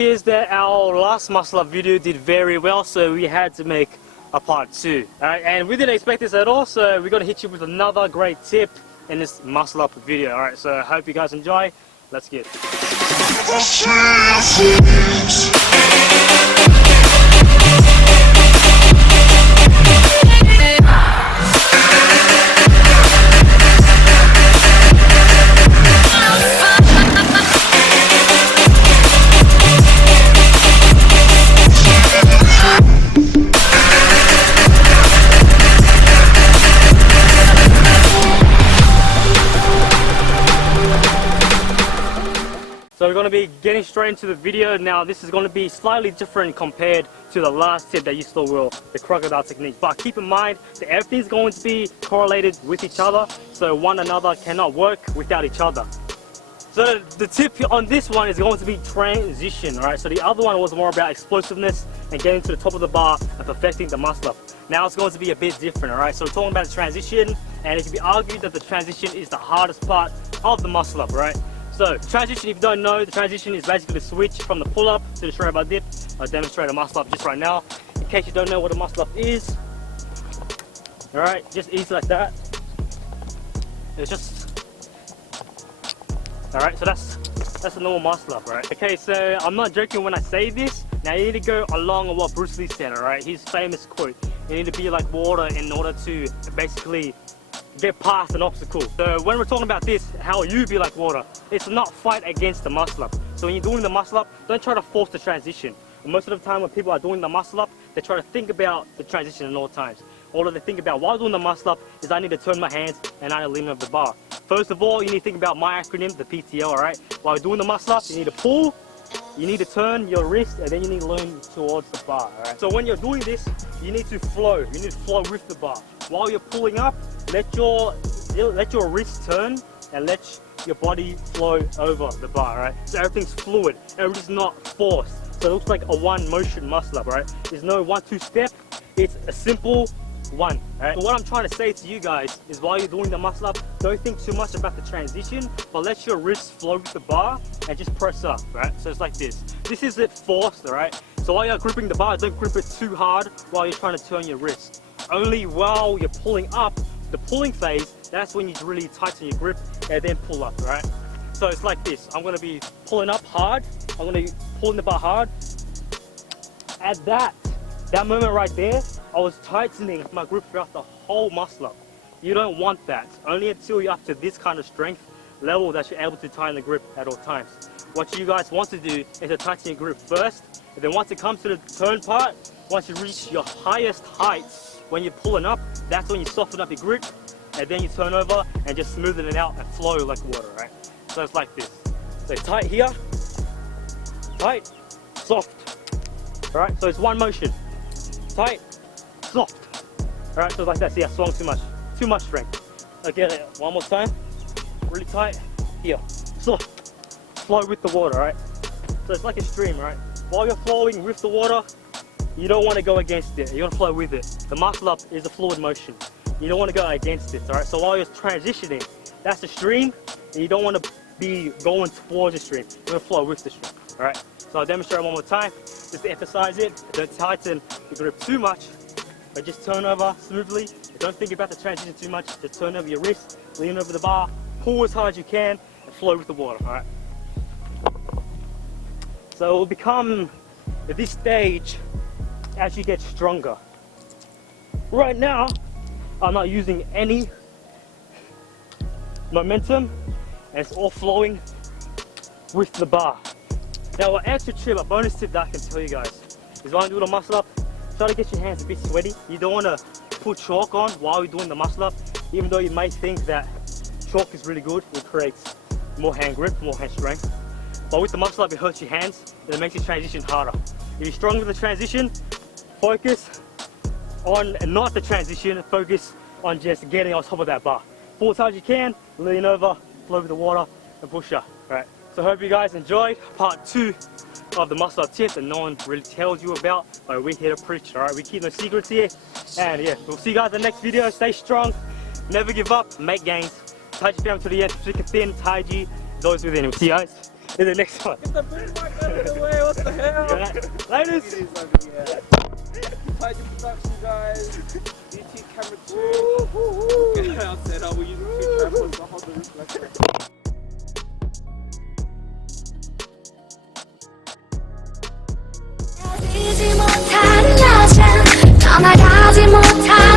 Is that our last muscle up video did very well, so we had to make a part 2. Alright, and we didn't expect this at all, so we're gonna hit you with another great tip in this muscle up video. Alright, so I hope you guys enjoy. Let's get it. So we're going to be getting straight into the video. Now this is going to be slightly different compared to the last tip that you saw, Will, the crocodile technique. But keep in mind that everything's going to be correlated with each other, so one another cannot work without each other. So the tip on this one is going to be transition, alright? So the other one was more about explosiveness and getting to the top of the bar and perfecting the muscle up. Now it's going to be a bit different, alright? So we're talking about the transition, and it can be argued that the transition is the hardest part of the muscle up, right? So transition, if you don't know, the transition is basically the switch from the pull-up to the straight bar dip. I'll demonstrate a muscle up just right now. In case you don't know what a muscle up is, alright, just easy like that. It's just, alright, so that's a normal muscle up, right? Okay, so I'm not joking when I say this. Now you need to go along with what Bruce Lee said, alright? His famous quote, you need to be like water in order to basically get past an obstacle. So when we're talking about this, how you be like water, it's not fight against the muscle up. So when you're doing the muscle up, don't try to force the transition. Most of the time when people are doing the muscle up, they try to think about the transition at all times. All that they think about while doing the muscle up is I need to turn my hands and I need to lean over the bar. First of all, you need to think about my acronym, the PTO, alright? While you're doing the muscle up, you need to pull, you need to turn your wrist, and then you need to lean towards the bar, alright? So when you're doing this, you need to flow. You need to flow with the bar. While you're pulling up, let your wrist turn and let your body flow over the bar, right? So everything's fluid, everything's not forced. So it looks like a one motion muscle up, right? There's no 1-2 step, it's a simple one, right? So what I'm trying to say to you guys is while you're doing the muscle up, don't think too much about the transition, but let your wrist flow with the bar and just press up, right? So it's like this. This isn't forced, right? So while you're gripping the bar, don't grip it too hard while you're trying to turn your wrist. Only while you're pulling up, the pulling phase, that's when you really tighten your grip and then pull up, right? So it's like this. I'm going to be pulling up hard. I'm going to be pulling the bar hard. At that moment right there, I was tightening my grip throughout the whole muscle up. You don't want that. Only until you're up to this kind of strength level that you're able to tighten the grip at all times. What you guys want to do is to tighten your grip first, and then once it comes to the turn part, once you reach your highest height, when you're pulling up, that's when you soften up your grip, and then you turn over and just smoothen it out and flow like water, right? So it's like this. So tight here, tight, soft. Alright, so it's one motion. Tight, soft. Alright, so it's like that. See, I swung too much strength. Okay, one more time. Really tight, here, soft. Flow with the water, right? So it's like a stream, right? While you're flowing with the water, you don't want to go against it, you want to flow with it. The muscle up is a fluid motion. You don't want to go against it, alright? So while you're transitioning, that's the stream, and you don't want to be going towards the stream. You want to flow with the stream, alright? So I'll demonstrate one more time, just to emphasize it. Don't tighten the grip too much, but just turn over smoothly. Don't think about the transition too much, just turn over your wrist, lean over the bar, pull as hard as you can, and flow with the water, alright? So it will become, at this stage, as you get stronger. Right now, I'm not using any momentum, and it's all flowing with the bar. Now, an extra tip, a bonus tip that I can tell you guys is when you do the muscle up, try to get your hands a bit sweaty. You don't want to put chalk on while you're doing the muscle up, even though you may think that chalk is really good. It creates more hand grip, more hand strength. But with the muscle up, it hurts your hands and it makes your transition harder. If you're strong with the transition, focus on not the transition, focus on just getting on top of that bar. Pull as hard as you can, lean over, flow with the water, and push up. Right. So I hope you guys enjoyed part 2 of the muscle up tips that no one really tells you about, but we're here to preach, alright? We keep no secrets here. And yeah, we'll see you guys in the next video. Stay strong, never give up, make gains. Taiji Fam to the end, thick and thin, Taiji, those within. We'll see you guys in the next one. Get the boom mic out of the way, what the hell? Ladies! It is over here. Taiji production, guys. DT camera 2. Get out set up. We're using 2 tripods to hold the reflector. 떠나가지 못한